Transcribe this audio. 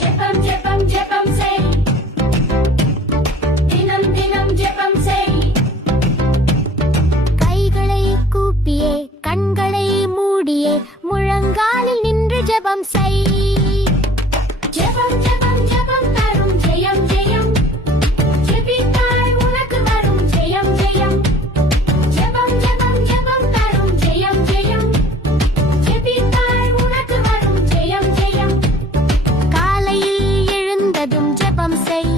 ஜெபம் ஜெபம் ஜெபம் செய், தினம் தினம் ஜெபம் செய். கைகளை கூப்பியே கண்களை மூடியே முழங்காலில் நின்று ஜெபம் செய். ஜெபம் ஜெபம் ஜெபம் தரும் ஜெயம் ஜெயம், ஜெபித்தால் உனக்கு வரும் ஜெயம் ஜெயம். ஜெபம் ஜெபம் ஜெபம் தரும் ஜெயம் ஜெயம், ஜெபித்தால் உனக்கு வரும் ஜெயம் ஜெயம். காலையில் எழுந்ததும் ஜெபம் செய்.